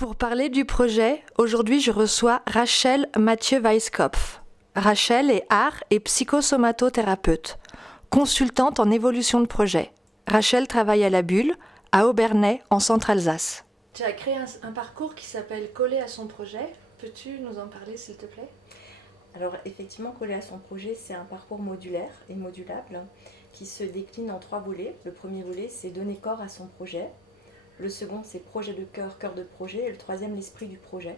Pour parler du projet, aujourd'hui je reçois Rachel Mathieu-Weisskopf. Rachel est art et psychosomatothérapeute, consultante en évolution de projet. Rachel travaille à la Bulle, à Obernai, en Centre-Alsace. Tu as créé un parcours qui s'appelle Coller à son projet. Peux-tu nous en parler s'il te plaît ? Alors effectivement, Coller à son projet, c'est un parcours modulaire et modulable qui se décline en 3 volets. Le premier volet, c'est donner corps à son projet. Le second, c'est projet de cœur, cœur de projet. Et le troisième, l'esprit du projet.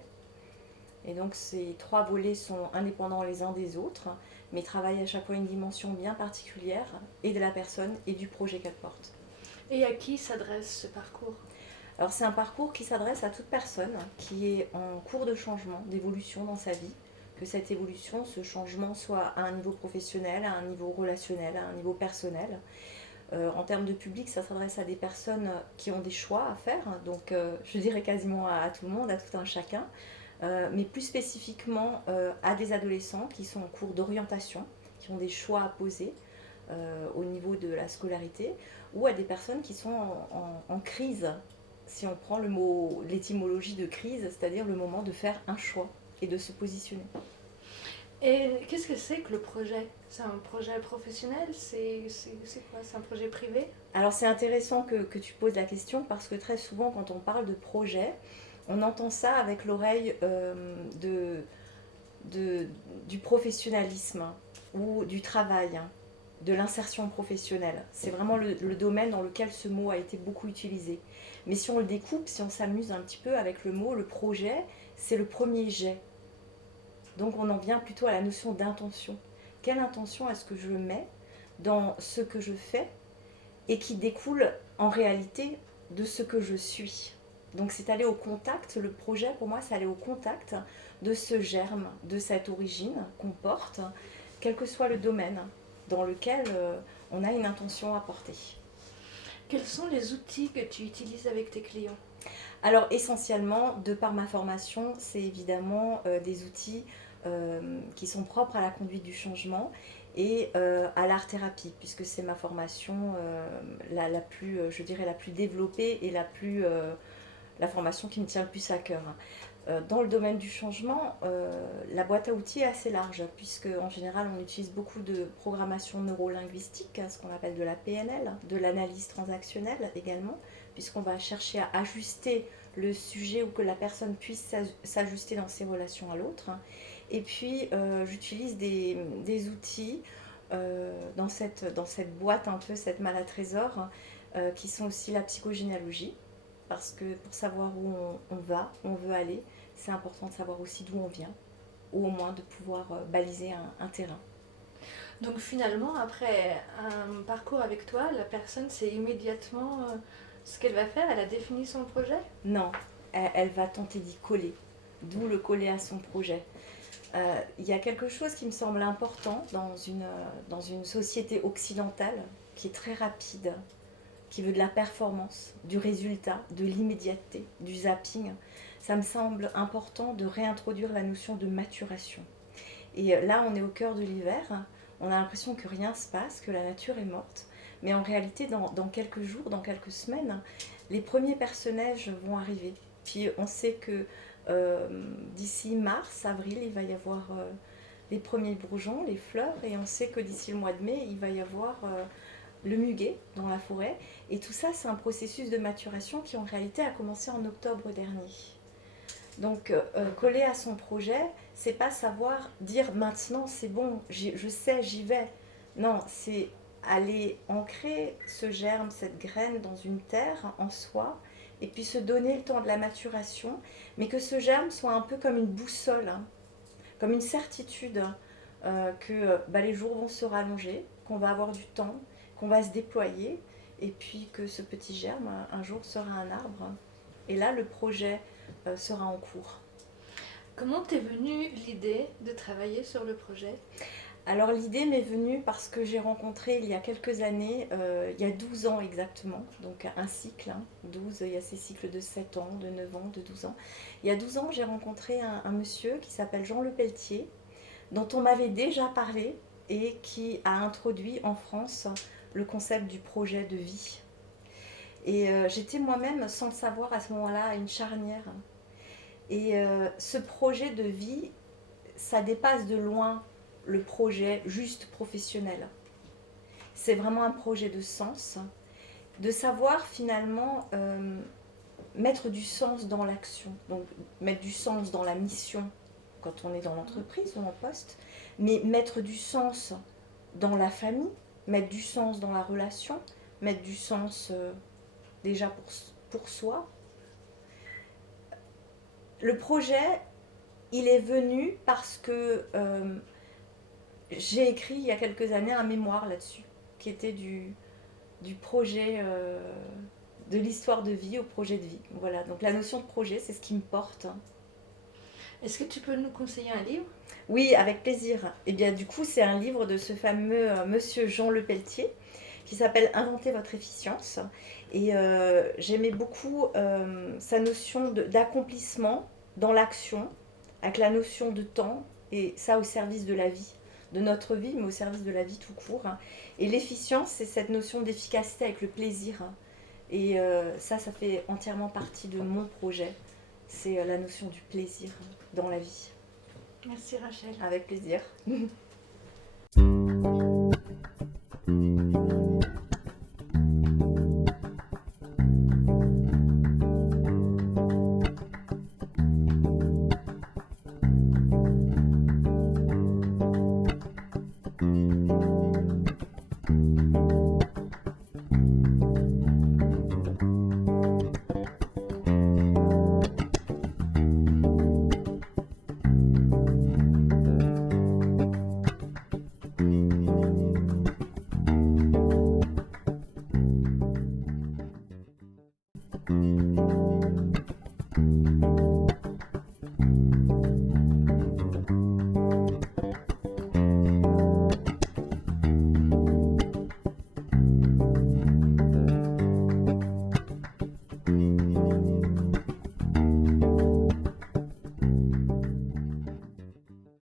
Et donc ces 3 volets sont indépendants les uns des autres, mais travaillent à chaque fois une dimension bien particulière, et de la personne et du projet qu'elle porte. Et à qui s'adresse ce parcours ? Alors c'est un parcours qui s'adresse à toute personne qui est en cours de changement, d'évolution dans sa vie, que cette évolution, ce changement soit à un niveau professionnel, à un niveau relationnel, à un niveau personnel. En termes de public, ça s'adresse à des personnes qui ont des choix à faire, donc je dirais quasiment à tout le monde, à tout un chacun, mais plus spécifiquement à des adolescents qui sont en cours d'orientation, qui ont des choix à poser au niveau de la scolarité, ou à des personnes qui sont en crise, si on prend l'étymologie de crise, c'est-à-dire le moment de faire un choix et de se positionner. Et qu'est-ce que c'est que le projet ? C'est un projet professionnel ? C'est quoi ? C'est un projet privé ? Alors c'est intéressant que tu poses la question parce que très souvent quand on parle de projet, on entend ça avec l'oreille du professionnalisme ou du travail, de l'insertion professionnelle. C'est vraiment le domaine dans lequel ce mot a été beaucoup utilisé. Mais si on le découpe, si on s'amuse un petit peu avec le mot, le projet, c'est le premier jet. Donc on en vient plutôt à la notion d'intention. Quelle intention est-ce que je mets dans ce que je fais et qui découle en réalité de ce que je suis. Donc c'est aller au contact, le projet pour moi c'est aller au contact de ce germe, de cette origine qu'on porte, quel que soit le domaine dans lequel on a une intention à porter. Quels sont les outils que tu utilises avec tes clients ? Alors essentiellement, de par ma formation, c'est évidemment des outils qui sont propres à la conduite du changement et à l'art-thérapie, puisque c'est ma formation la plus, je dirais, la plus développée et la formation qui me tient le plus à cœur. Dans le domaine du changement, la boîte à outils est assez large, puisque en général on utilise beaucoup de programmation neurolinguistique, ce qu'on appelle de la PNL, de l'analyse transactionnelle également, puisqu'on va chercher à ajuster le sujet ou que la personne puisse s'ajuster dans ses relations à l'autre. Et puis j'utilise des outils dans cette boîte un peu, cette malle à trésor, qui sont aussi la psychogénéalogie, parce que pour savoir où on va, où on veut aller, c'est important de savoir aussi d'où on vient, ou au moins de pouvoir baliser un terrain. Donc finalement, après un parcours avec toi, la personne sait immédiatement ce qu'elle va faire, elle a défini son projet ? Non, elle va tenter d'y coller, d'où le coller à son projet. Il y a quelque chose qui me semble important dans une société occidentale qui est très rapide, qui veut de la performance, du résultat, de l'immédiateté, du zapping. Ça me semble important de réintroduire la notion de maturation. Et là, on est au cœur de l'hiver, on a l'impression que rien ne se passe, que la nature est morte. Mais en réalité, dans quelques jours, dans quelques semaines, les premiers personnages vont arriver. Puis on sait que d'ici mars, avril, il va y avoir les premiers bourgeons, les fleurs, et on sait que d'ici le mois de mai, il va y avoir le muguet dans la forêt. Et tout ça, c'est un processus de maturation qui en réalité a commencé en octobre dernier. Donc coller à son projet, c'est pas savoir dire maintenant c'est bon, je sais, j'y vais. Non, c'est aller ancrer ce germe, cette graine dans une terre en soi, et puis se donner le temps de la maturation, mais que ce germe soit un peu comme une boussole, hein, comme une certitude que les jours vont se rallonger, qu'on va avoir du temps, qu'on va se déployer, et puis que ce petit germe un jour sera un arbre. Et là, le projet sera en cours. Comment t'es venue l'idée de travailler sur le projet ? Alors l'idée m'est venue parce que j'ai rencontré il y a quelques années, il y a 12 ans exactement, donc un cycle, hein, 12, il y a ces cycles de 7 ans, de 9 ans, de 12 ans. Il y a 12 ans, j'ai rencontré un monsieur qui s'appelle Jean Lepelletier, dont on m'avait déjà parlé et qui a introduit en France le concept du projet de vie. Et j'étais moi-même, sans le savoir à ce moment-là, à une charnière. Et ce projet de vie, ça dépasse de loin le projet juste professionnel. C'est vraiment un projet de sens, de savoir finalement mettre du sens dans l'action, donc mettre du sens dans la mission quand on est dans l'entreprise ou en poste, mais mettre du sens dans la famille, mettre du sens dans la relation, mettre du sens déjà pour soi. Le projet, il est venu parce que j'ai écrit il y a quelques années un mémoire là-dessus, qui était du projet, de l'histoire de vie au projet de vie. Voilà, donc la notion de projet, c'est ce qui me porte. Est-ce que tu peux nous conseiller un livre ? Oui, avec plaisir. Et bien du coup, c'est un livre de ce fameux monsieur Jean Lepelletier qui s'appelle Inventer votre efficience. Et j'aimais beaucoup sa notion d'accomplissement dans l'action, avec la notion de temps, et ça au service de la vie, de notre vie, mais au service de la vie tout court. Et l'efficience, c'est cette notion d'efficacité avec le plaisir. Et ça fait entièrement partie de mon projet. C'est la notion du plaisir dans la vie. Merci Rachel. Avec plaisir.